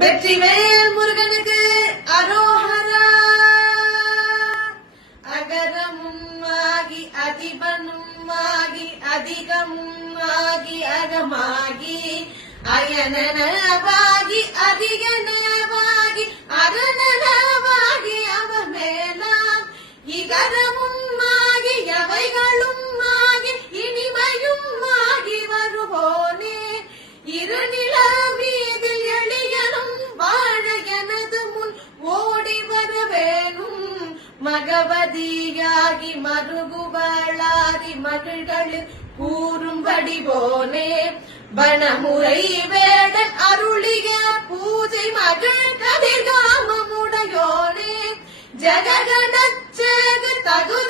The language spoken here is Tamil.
வெற்றிவேல் முருகனுக்கு அரோஹரா. அகரமும் ஆகி அதிபனும் ஆகி அதிகமும் ஆகி அகமாகி அயனனவாகி அதிகனவாகி அரணனவாகி அவர் மேலாம் இகரமும் ஆகி எவைகளும் ஆகி இனிமையும் ஆகி வருவோனே. இருநில மீதில் எளியனும் வாழ எனது முன் ஓடி வரவேணும். மகவதியாகி மருகுவளாதி மகிழ்களில் கூறும்படி போனே. வனமுறை வேடன் அருளிய பூஜை மகள் கதிர்காமமுடையோனே. ஜககணச்சேக தகு